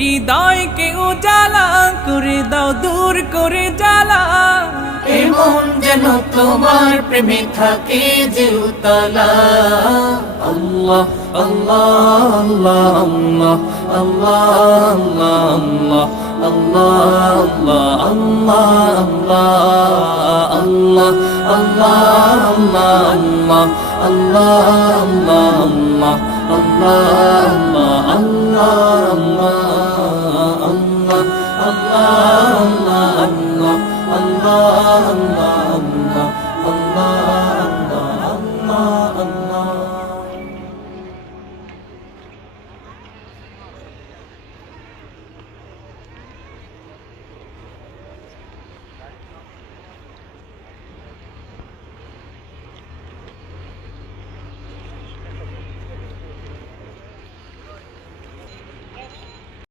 হৃদয়কে উজালা করে দাও, দূর করে জ্বালা। এমন যেন তোমার প্রেমে থাকে যে উতলা। আল্লাহ আল্লাহ আল্লাহ আল্লাহ আল্লাহ আল্লাহ আল্লাহ আল্লাহ আল্লাহ আল্লাহ আল্লাহ আল্লাহ আল্লাহ আল্লাহ আল্লাহ আল্লাহ আল্লাহ